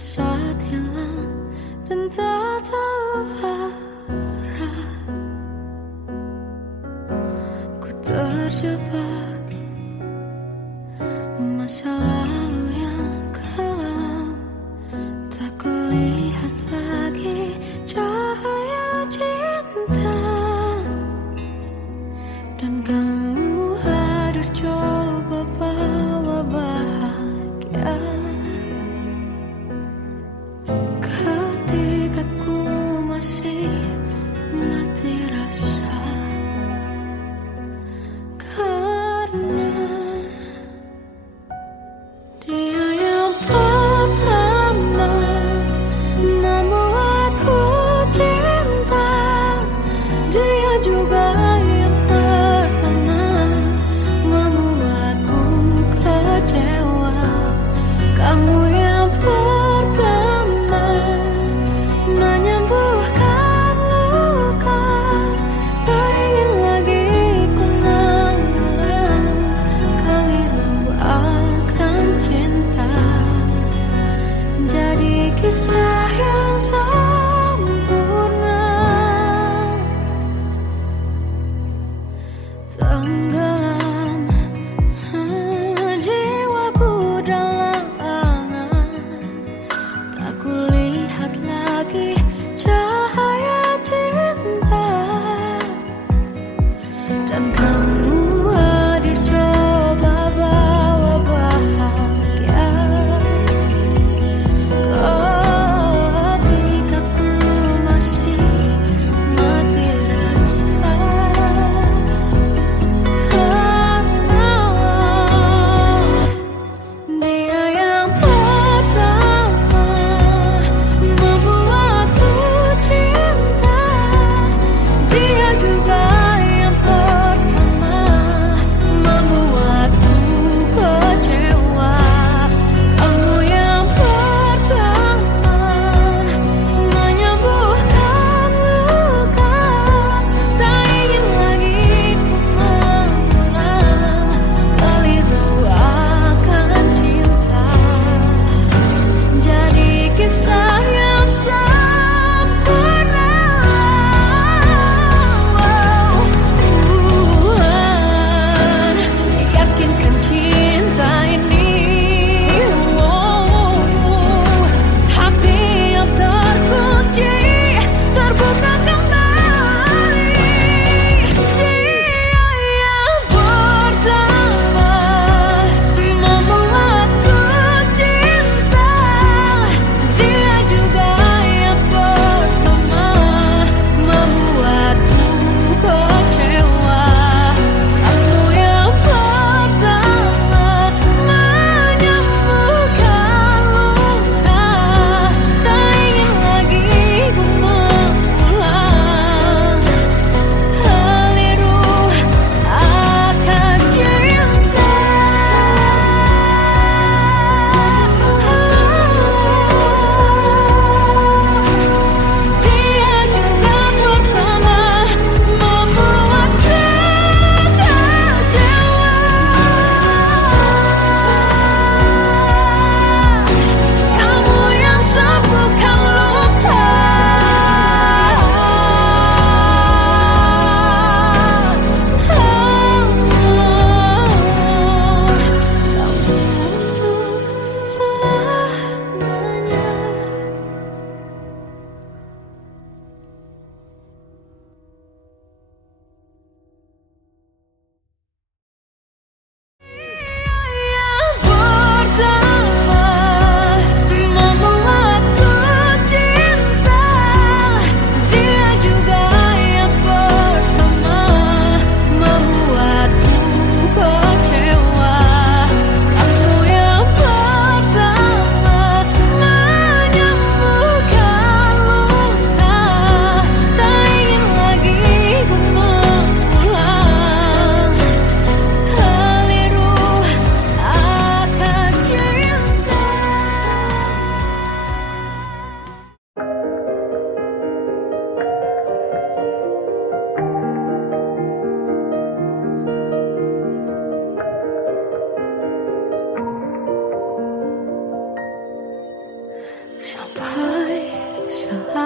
saat hilang dan tak tahu arah. Ku terjebak masa lalu yang kelam, tak kulihat lagi cahaya cinta. Dan kamu hadir coba bawa bahagia ketika ku masih mati rasa.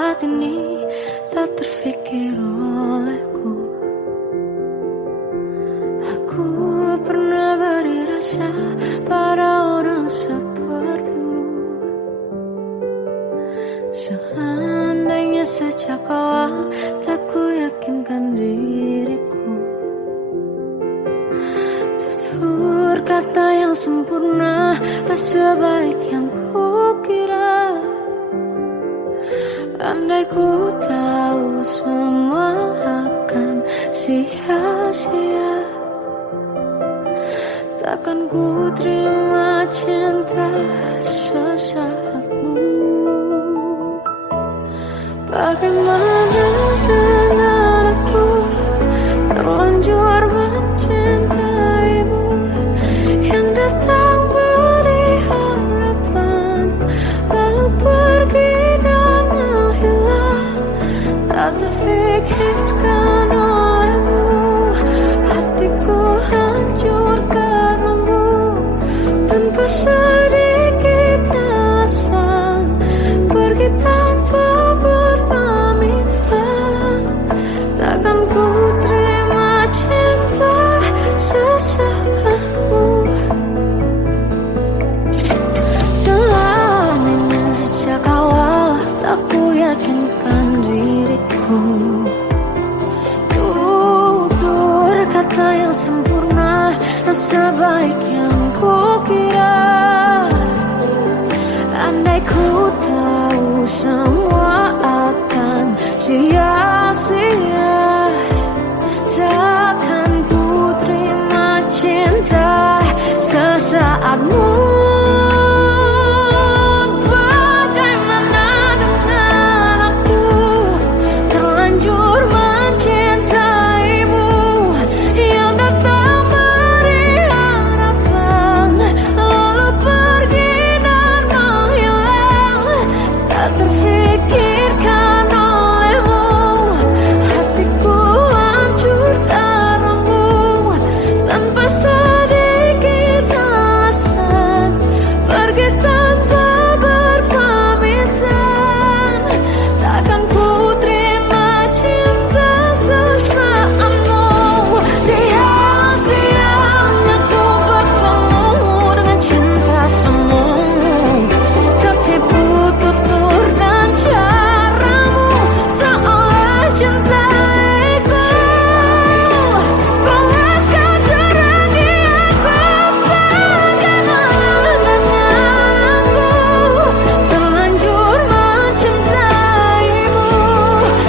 saat ini tak terfikir olehku. Aku pernah beri rasa pada orang sepertimu. Seandainya sejak awal tak ku yakinkan diriku, tutur kata yang sempurna tak sebaik yang ku kira. Andai ku tahu semua akan sia-sia, takkan ku terima cinta sesaatmu. Bagaimana dengan aku terlanjur mencintaimu, yang datang beri harapan lalu pergi dan menghilang, tak terfikirkan olehmu. Hatiku hancur karenamu tanpa sedikit alasan, pergi tanpa berpamitan. Takkan ku terima cinta sesaatmu. Selamanya sejak awal tak ku yakinkan diriku. Tutur kata yang sempurna tak sebaik yang ku kira. Andai ku tahu semua akan sia-sia, takkan ku terima cinta sesaatmu. Bagaimana dengan aku terlanjur mencintaimu, yang datang beri harapan lalu pergi dan menghilang, tak terfikirkan olehmu. Hatiku hancur karenamu tanpa sedikit alasan, pergi tanpa berpamitan. Takkan ku terima cinta sesaatmu. Sia-sianya ku bertemu dengan cinta semu, tertipu tutur dan caramu seolah cintaiku. Panaskan cerah di aku. Bagaimana dengan aku terlanjur mencintaimu,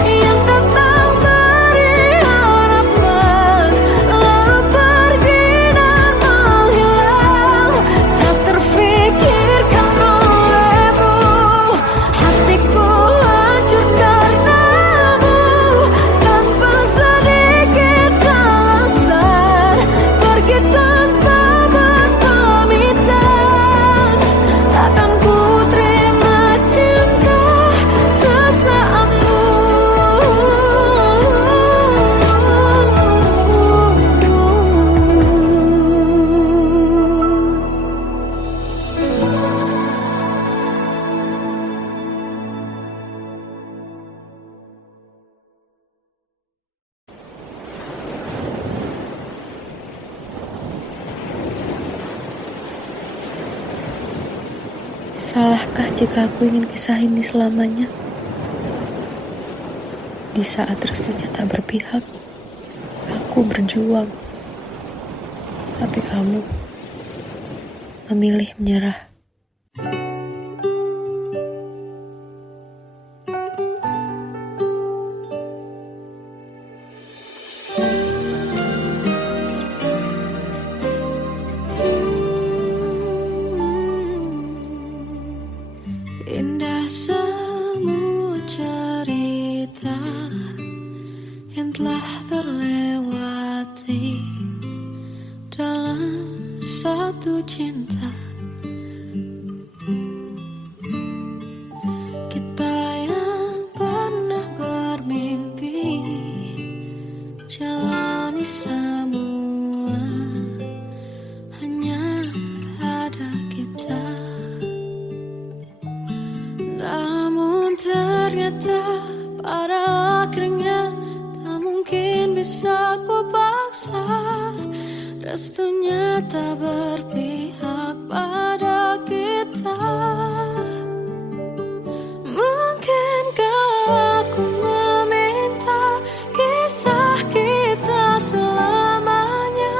yang datang beri harapan lalu pergi dan menghilang, tak terfikirkan olehmu. Hatiku hancur karenamu tanpa sedikit alasan, pergi tanpa berpamitan. Takkan ku terima cinta sesaatmu. Salahkah jika aku ingin kisah ini selamanya? Di saat restunya tak berpihak, aku berjuang. Tapi kamu memilih menyerah. Indah semua cerita yang telah terlewati dalam satu cinta. Kita yang pernah bermimpi jalani semua, hanya ada kita. Namun ternyata restunya tak berpihak pada kita. Mungkinkah aku meminta kisah kita selamanya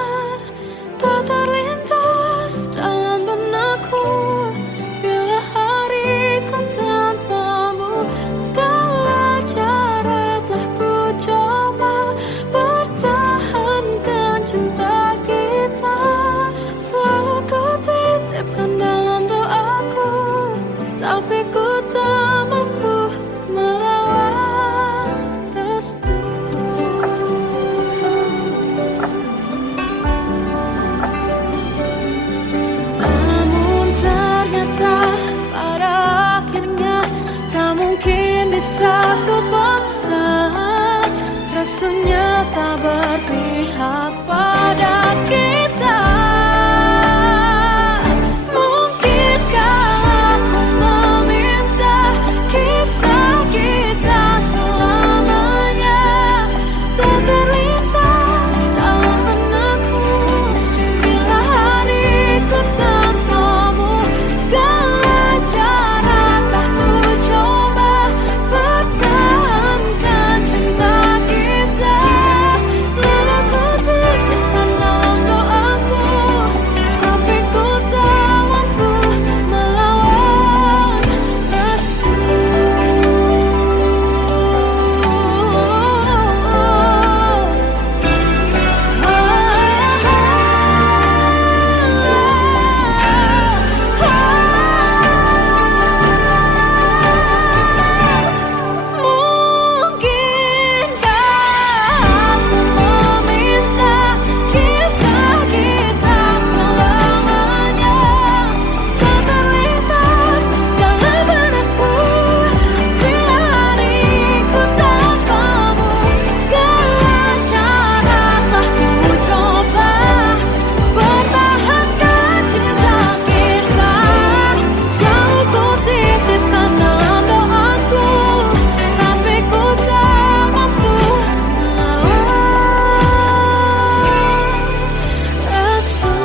tak terlintas dalam benakku bila hariku tanpamu. Segala cara telah ku coba pertahankan cinta kita. Selalu ku titipkan dalam doaku, tapi ku tak mampu merawat restu. Namun ternyata pada akhirnya tak mungkin bisa ku paksa. Restunya tak berpihak pada kita. Mungkinkah aku meminta kisah kita selamanya tak terlintas dalam benakku bila hariku tanpamu. Segala cara telah ku coba pertahankan cinta kita. Selalu ku titipkan dalam doaku, tapi ku tak mampu melawan restu. Mungkinkah aku meminta kisah kita selamanya tak terlintas dalam benakku bila hariku tanpamu. Segala cara telah ku coba pertahankan cinta kita. Selalu ku titipkan dalam doaku, tapi ku tak mampu melawan restu.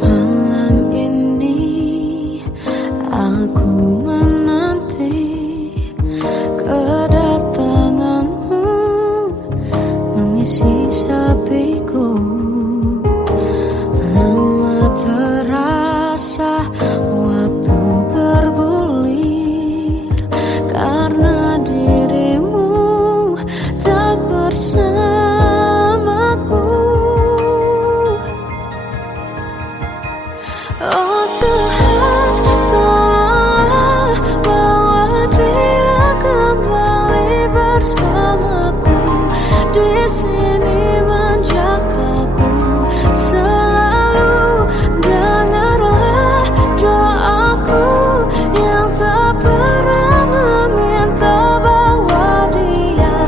Malam ini aku menanti kedatanganmu mengisi sepiku. Lama terasa waktu bergulir karena dirimu tak bersamaku. Oh Tuhan, tolonglah bawa dia kembali bersamaku. Di sini menjagaku selalu. Dengarlah doaku yang tak pernah meminta bawa dia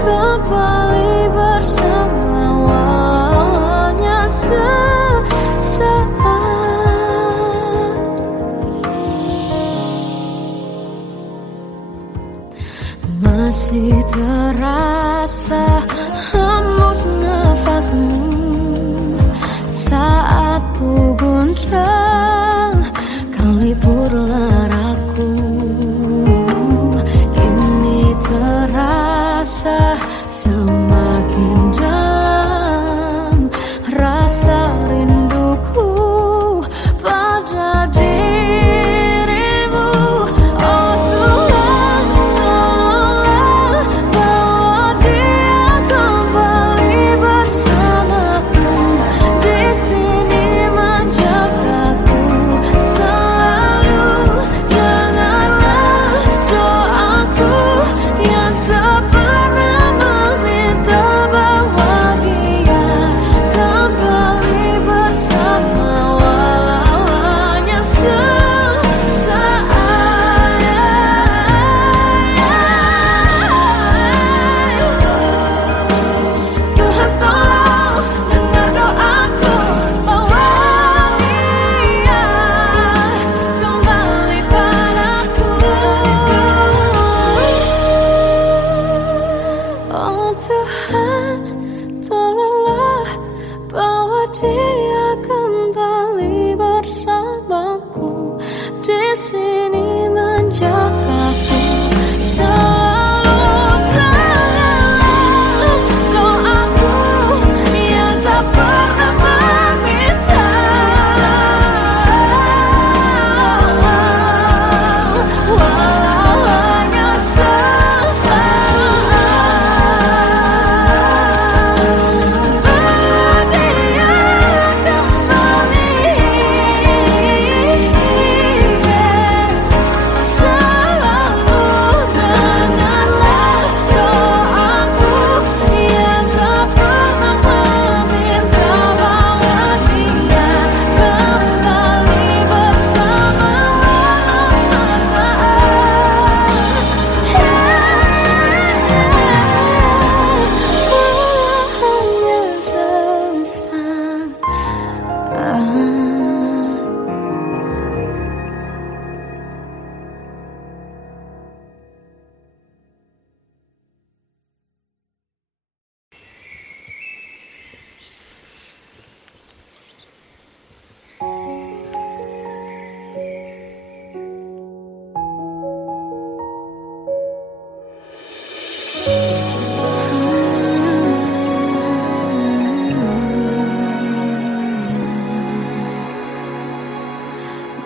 kembali bersama walaupun sesaat. Masih terasa hembus nafasmu saat ku guncang, kau liburlah aku. Kini terasa semakin dalam rasa rinduku pada dirimu. Oh Tuhan, tolonglah bawa dia kembali bersamaku. Di sini menjagaku selalu.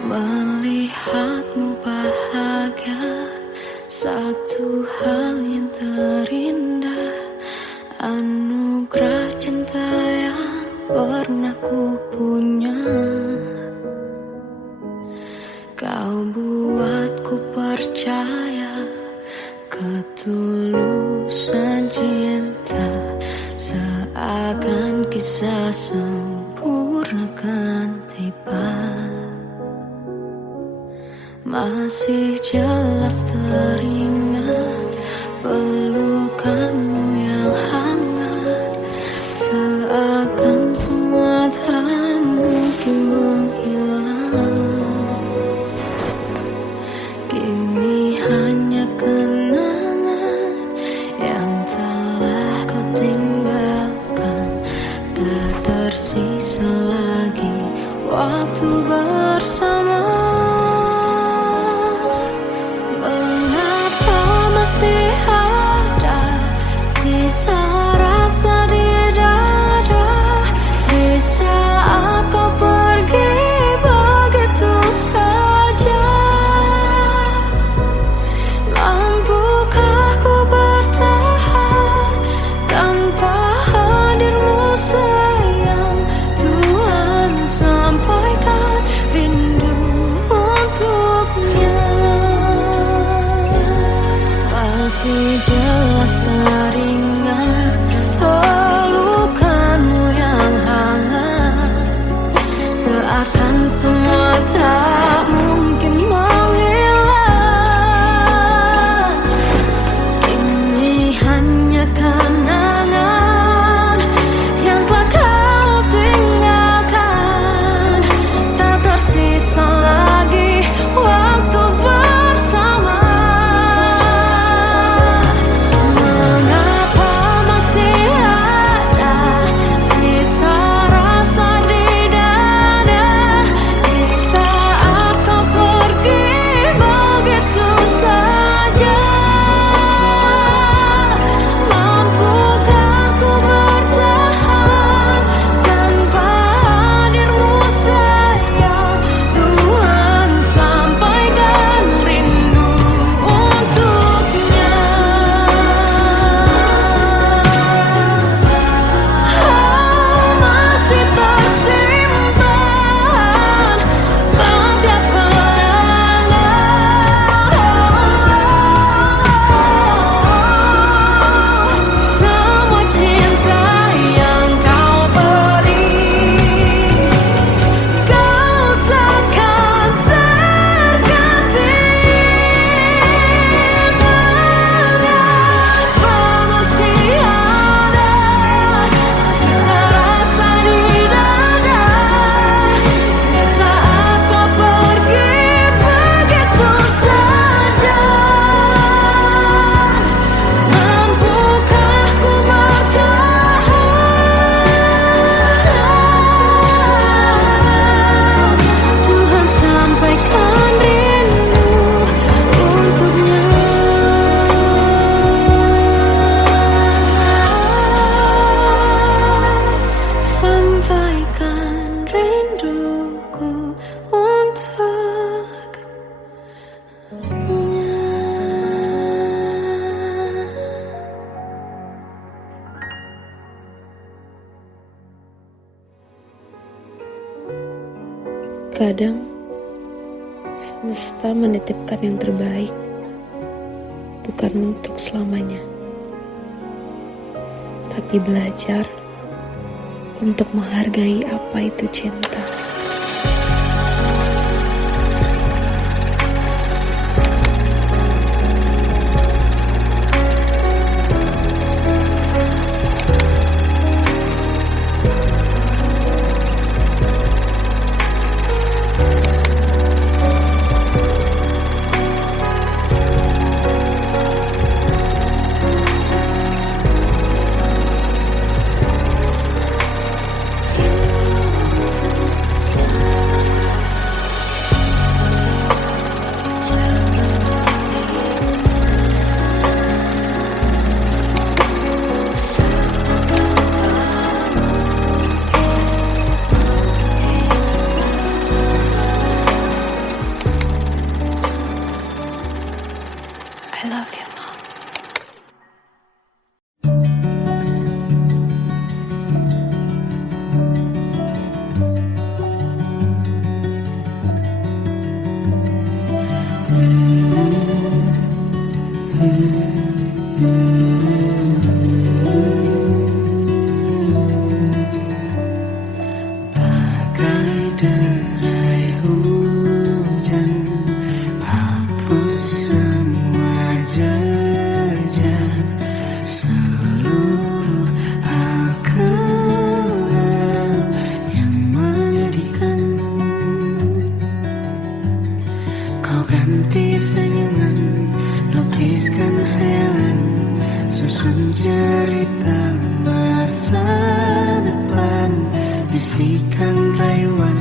Melihatmu bahagia, satu hal yang terindah, anugerah cinta yang pernah ku punya. Kau buatku percaya ketulusan cinta, seakan kisah sempurna kan tiba. Masih jelas teringat pelukanmu yang hangat, seakan semua tak mungkin menghilang. Kini hanya kenangan yang telah kau tinggalkan, tak tersisa lagi waktu bersama. Mengapa masih ada sisa rasa di dada, di saat kau pergi begitu saja? Mampukah ku bertahan tanpa hadirmu sayang? Tuhan, sampaikan rindu untuknya. Masih jelas teringat pelukanmu yang hangat, seakan semua tak mungkin menghilang. Ini hanya kenangan yang telah kau tinggalkan, tak tersisa lagi waktu bersama. Mengapa masih ada sisa rasa di dada, di saat kau pergi begitu saja? Mampukah ku bertahan tanpa hadirmu sayang? Tuhan, sampaikan rindu untuknya. Masih tersimpan setiap kenangan, semua cinta yang kau beri, kau takkan terganti. Mengapa masih ada sisa rasa di dada, di saat kau pergi begitu saja? Mampukah ku bertahan? Tuhan, sampaikan rindu untuknya. Sampaikan rinduku untuknya. Kadang semesta menitipkan yang terbaik, bukan untuk selamanya, tapi belajar untuk menghargai apa itu cinta. senyuman, lukiskan hayalan, susun cerita masa depan, bisikan rayuan,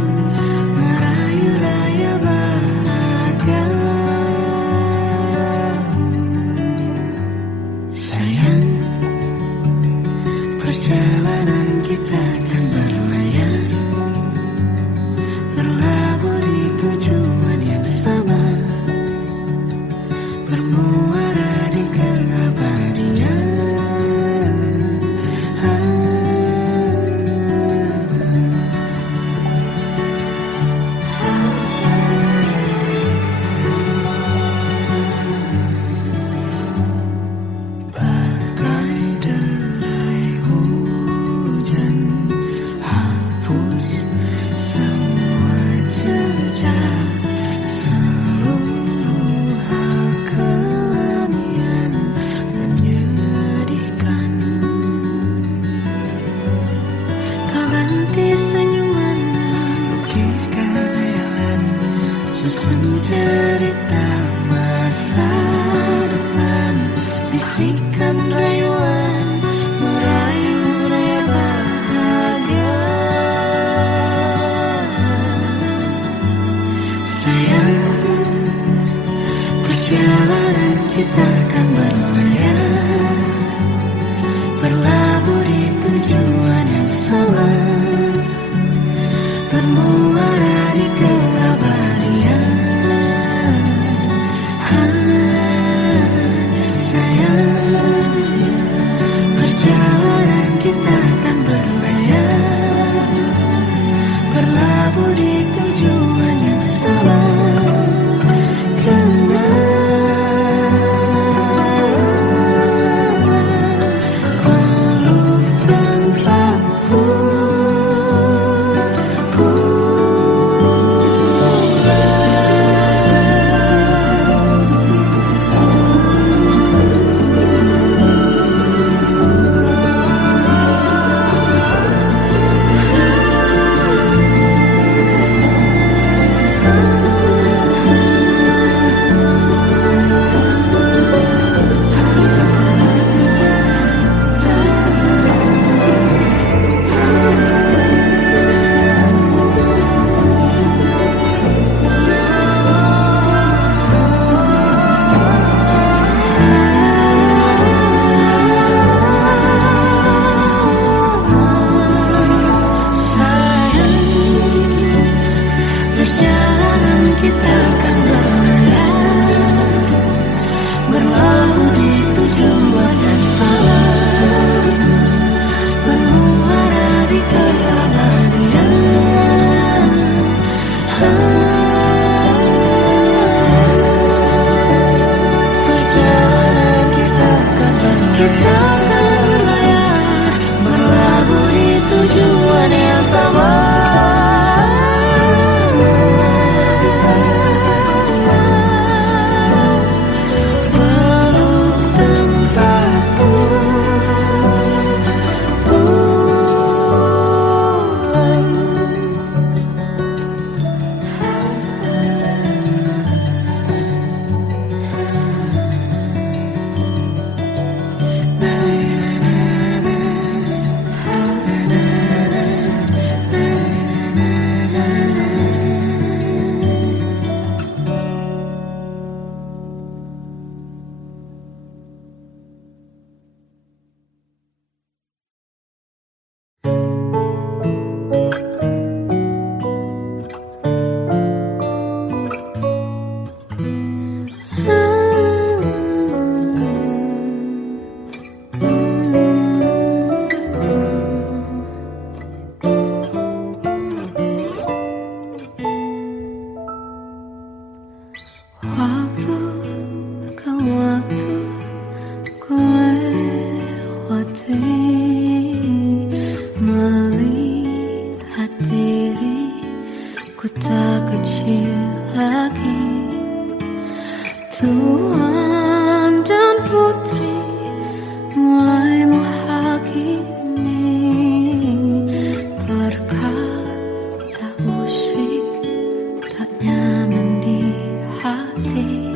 merayu raya bahagia. Sayang, perjalanan kita akan berlayar, berlabuh di tujuan yang sama, bermuara di keabadian. Bagai derai hujan, hapus semua jejak, seluruh hal kelam yang menyedihkan. Kau ganti senyuman, lukiskan hayalan, susun cerita masa depan, bisikan rayuan, merayu raya bahagia. Sayang, perjalanan kita akan berlayar, berlabuh di tujuan yang sama, bermuara di keabadian. Sayang, perjalanan kita akan berlayar, berlabuh di tujuan yang sama, peluk tanpa kita akan berlayar, berlabuh di tujuan yang sama, bermuara di keabadian. Perjalanan kita akan berlayar, berlabuh di tujuan yang sama. Tuan dan putri mulai menghakimi berkata musik tak nyaman di hati.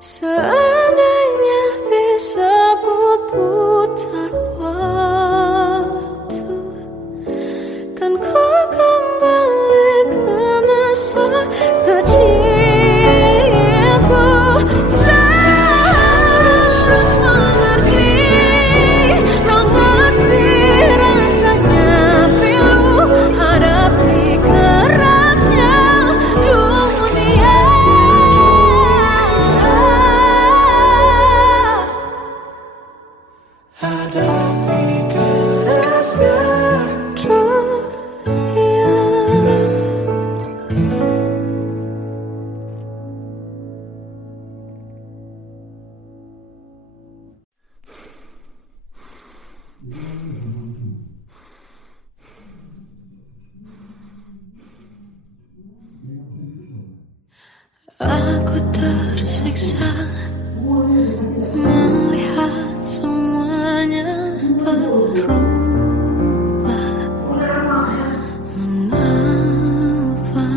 Seandainya bisa ku putar waktu, kan ku kembali ke masa kecilku. Terus mengerti, mengerti rasanya pilu hadapi kerasnya dunia. Hadapi kerasnya dunia. Aku tersiksa melihat semuanya berubah. Mengapa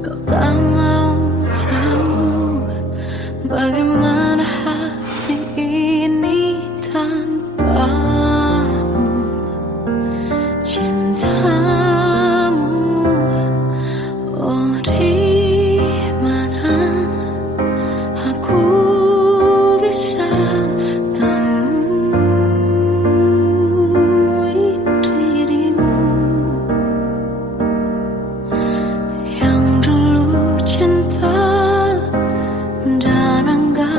kau tak mau tahu bagaimana hati ini tanpamu? Cintamu, oh di mana aku bisa temui dirimu yang dulu cinta dan anggap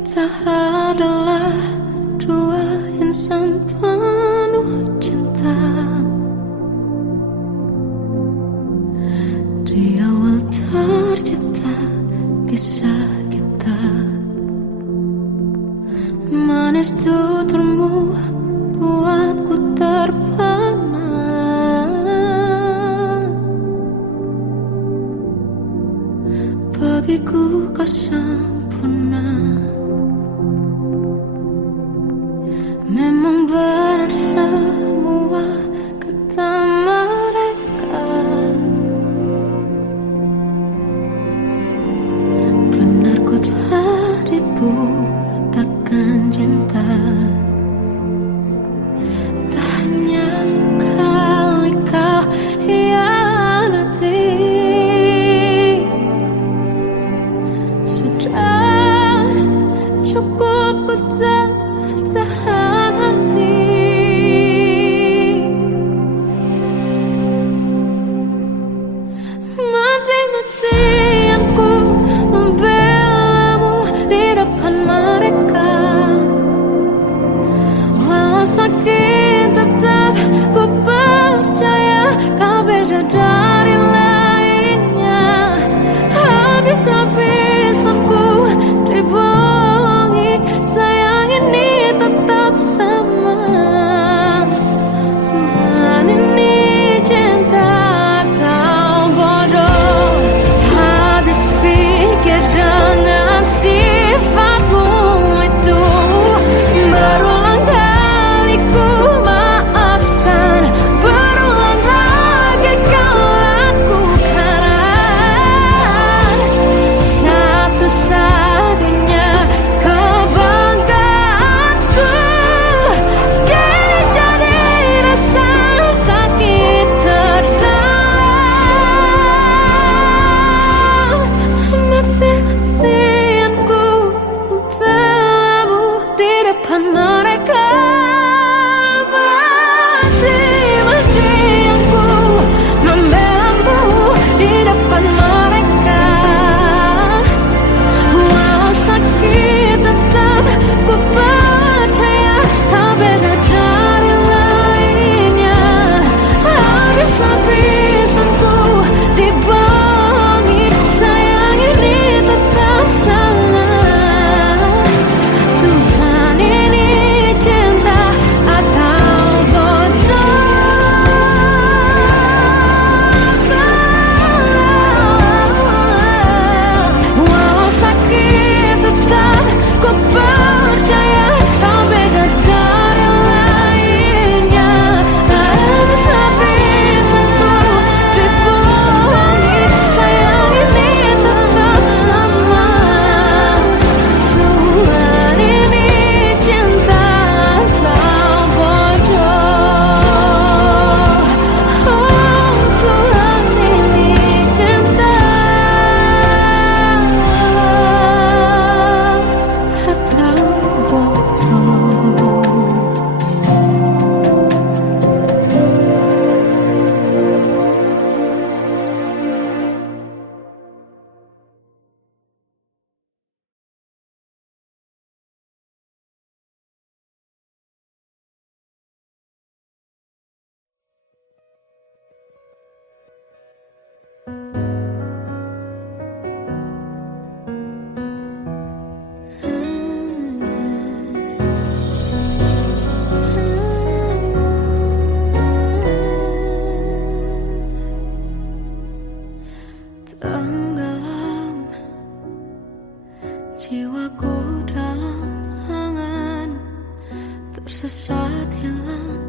Kita adalah dua insan penuh cinta. Di awal tercipta kisah kita, manis tuturmu buatku terpana. Bagiku kau sempurna. Memang benar semua kata mereka, benar ku telah dibutakan cinta. Tak hanya sekali kau hianati, sudah cukup ku tahan hati. Mati-matian ku membelamu di depan mereka. Walau sakit tetap ku percaya kau beda dari lainnya. Habis-habisan ku dibohongi, sayang ini tetap sama. Tuhan ini cinta atau bodoh. Habis pikir dengan sifatmu itu, berulang kali ku maafkan, berulang lagi kau lakukan. Satu-satunya kebanggaanku kini jadi rasa sakit terdalam. Mati-matian ku membelamu di depan mereka. Mati-matian ku membelamu di depan mereka. Walau sakit tetap ku percaya kau beda dari lainnya. Habis-habisan ku dibohongi, sayang ini tetap sama. Tuhan ini cinta atau bodoh. Walau sakit tetap ku percaya kau beda dari lainnya. Habis-habisan ku dibohongi, sayang ini tetap sama. Tuhan ini cinta atau bodoh. Oh, Tuhan ini cinta atau bodoh. Tenggelam jiwaku dalam angan, tersesat hilang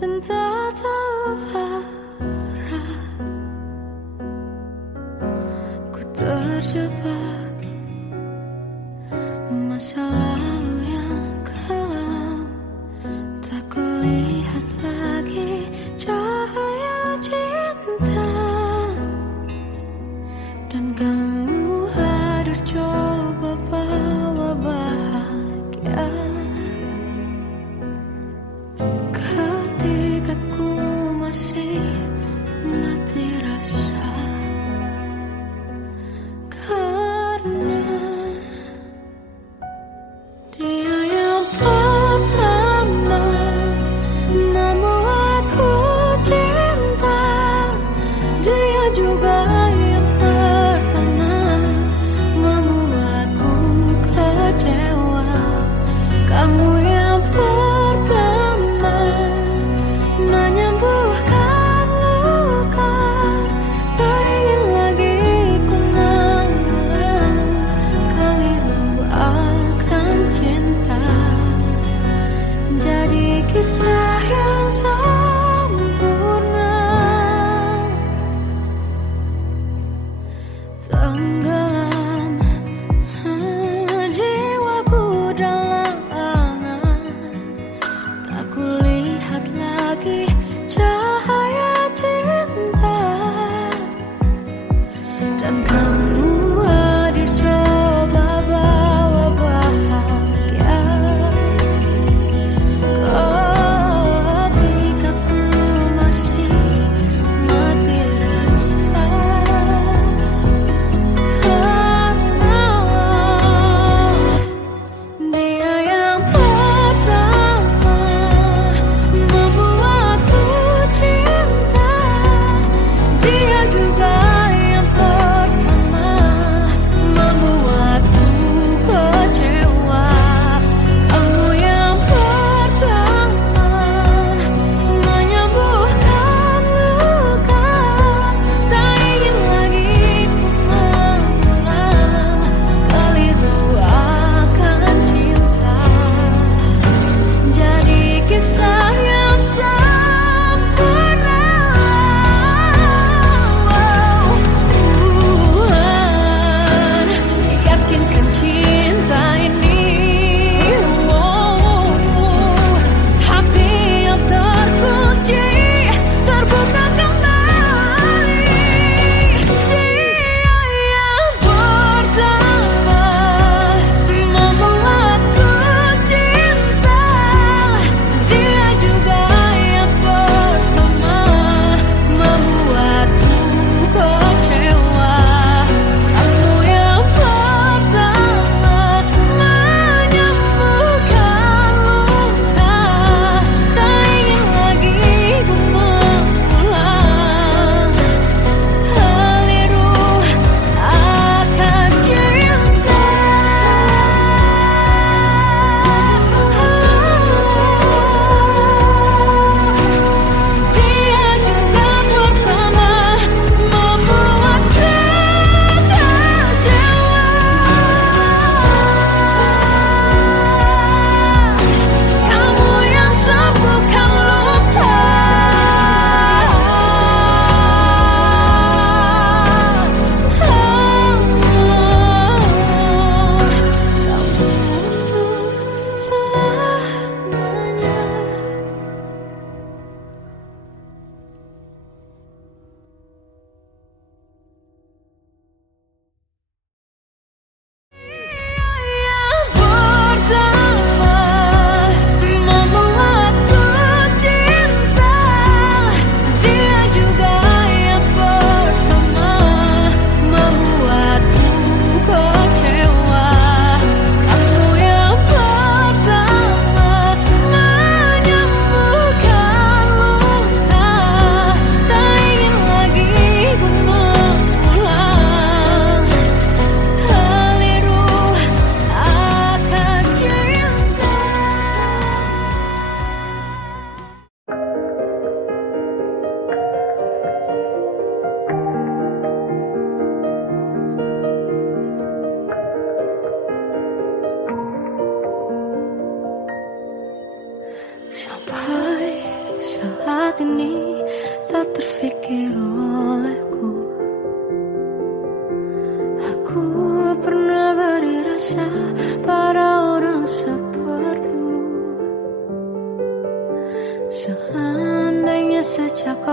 dan tak tahu arah. Ku terjebak masa lalu yang kelam, tak kulihat lagi cahaya cinta. Dan kamu hadir coba bawa bahagia. Ketika ku masih mati rasa, karena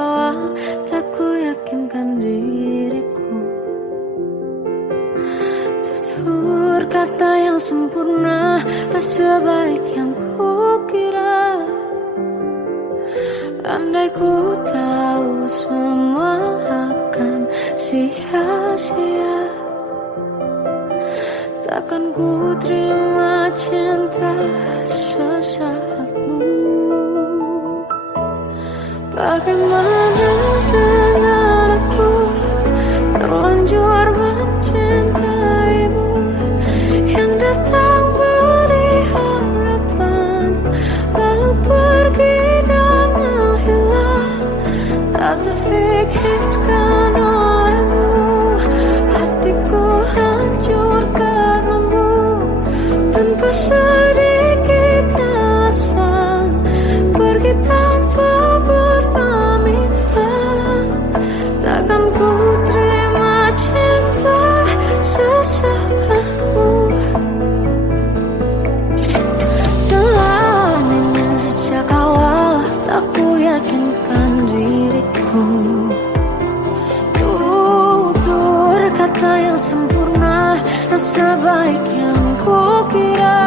awal tak ku yakinkan diriku. Tutur kata yang sempurna tak sebaik yang ku kira. Andai ku tahu semua akan sia-sia, takkan ku terima cinta sesaatmu. Bagaimana dengan aku terlanjur mencintaimu, yang datang beri harapan lalu pergi dan menghilang, tak terfikirkan olehmu. Hatiku hancur karenamu, tanpa sedikit alasan, pergi tanpa berpamitan. Takkan ku terima cinta sesaatmu. Selamanya sejak awal tak ku yakinkan diriku. Tutur kata yang sempurna tak sebaik yang ku kira.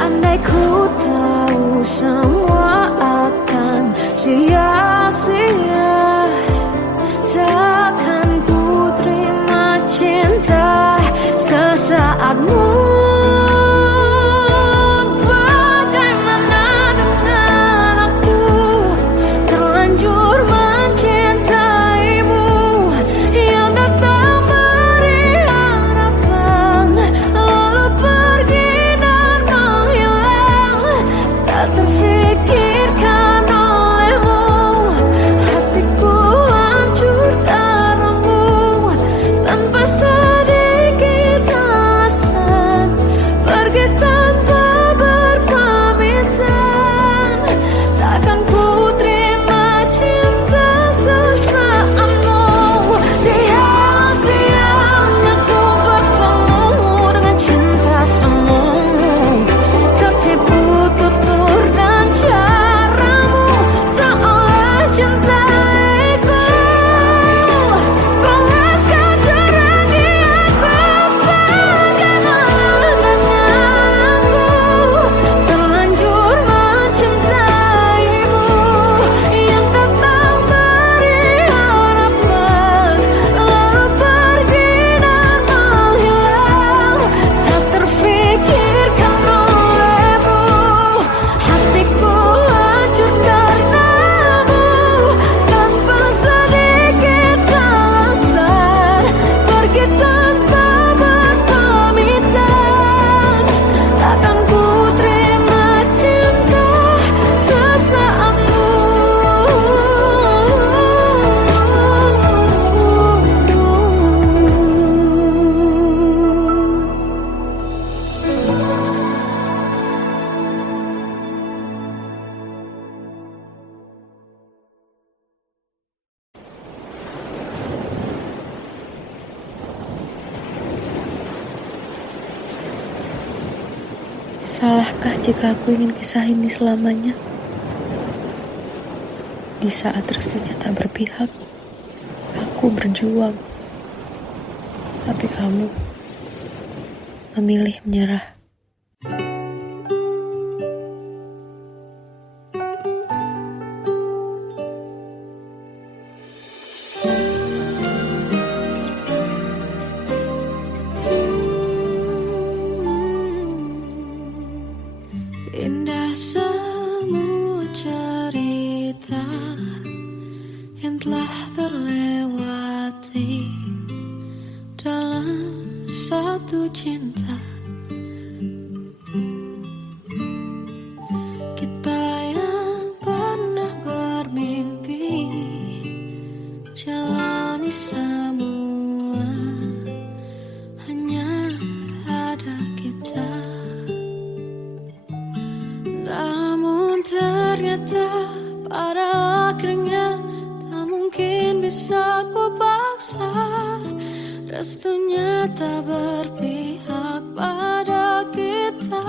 Andai ku tahu semua akan sia-sia, takkan ku terima cinta sesaatmu. Bagaimana dengan aku terlanjur mencintaimu, yang datang beri harapan lalu pergi dan menghilang, tak terfikirkan olehmu. Hatiku hancur karenamu, tanpa sedikit alasan, pergi tanpa berpamitan. Takkan ku terima cinta sesaatmu. Sia-sianya ku bertemu dengan cinta semu, tertipu tutur dan caramu, seolah cintaiku panaskan terangi aku. Bagaimana dengan aku terlanjur mencintaimu, yang datang beri harapan lalu pergi dan menghilang, tak terfikirkan olehmu. Hatiku hancur karenamu, tanpa sedikit alasan, pergi tanpa berpamitan. Takkan ku terima cinta sesaatmu. Salahkah jika aku ingin kisah ini selamanya? Di saat restunya tak berpihak, aku berjuang. Tapi kamu memilih menyerah. Indah semua cerita yang telah terlewati dalam satu cinta. Kita yang pernah bermimpi jalani semua, hanya ada kita. Namun ternyata pada akhirnya tak mungkin bisa ku paksa. Restunya tak berpihak pada kita.